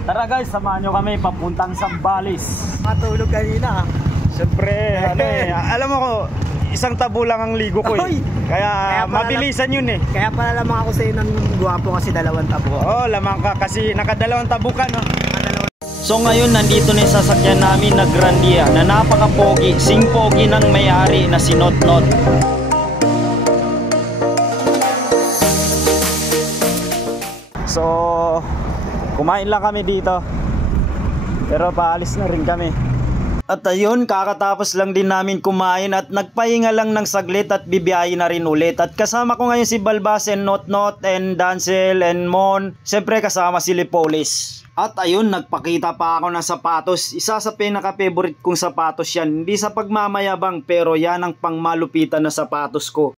Tara guys, samahan nyo kami papuntang Zambales. Matulog kanina. Siyempre, ano eh, alam mo ko, isang tabo lang ang ligo ko eh. Kaya mabilisan yun eh. Kaya pala lamang ako sa iyo ng guwapo kasi 2 tabo. Oo, lamang ka kasi nakadalawang tabo ka, no? So ngayon nandito na yung sasakyan namin na Grandia na napaka-pogi, sing-pogi ng may-ari na si Not Not. So kumain lang kami dito, pero paalis na rin kami. At ayun, kakatapos lang din namin kumain at nagpahinga lang ng saglit at bibiyahin na rin ulit. At kasama ko ngayon si Balbas and Not Not and Dancel and Mon. Siyempre kasama si Lipolis. At ayun, nagpakita pa ako ng sapatos. Isa sa pinaka-favorite kong sapatos yan. Hindi sa pagmamayabang, pero yan ang pangmalupitan na sapatos ko.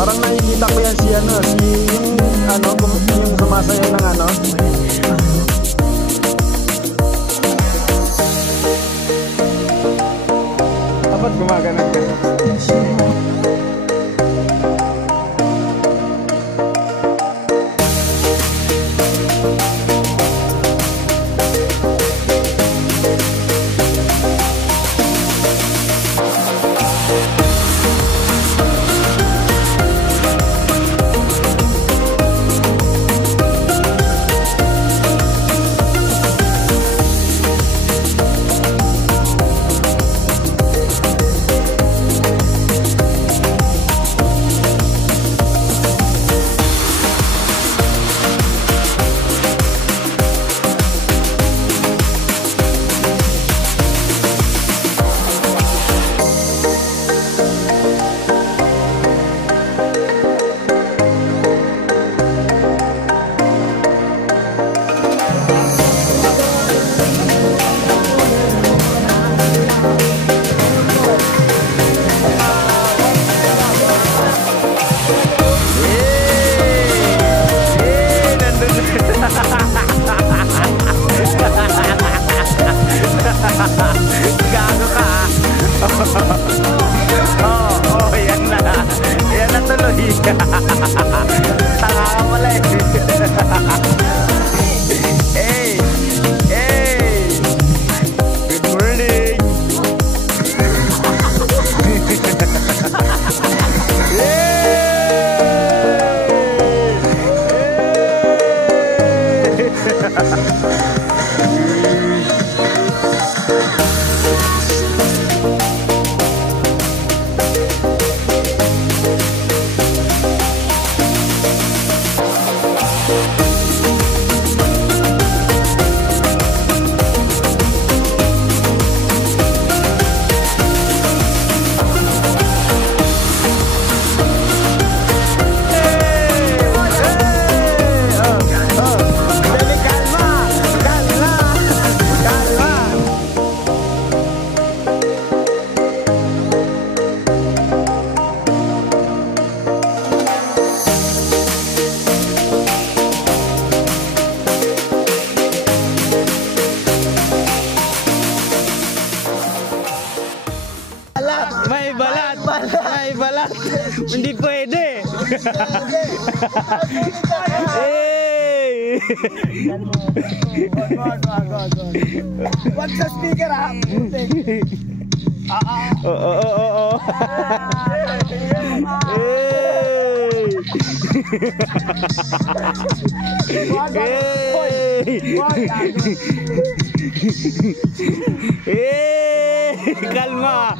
Parang nakikita ko yan si yung sumasayaw ng ano. Dapat gumaganon ka. Gago ka. Oh, yan na. Yan na tuloy. Tanga ka pala eh. Hey, hey. Good morning. May balat! May balat! Hindi pwede! Hey! Wag sa speaker ha! Oo. Kalma.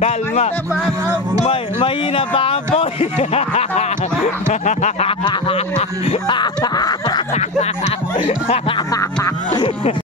Kalma. Mahina pa ang poy.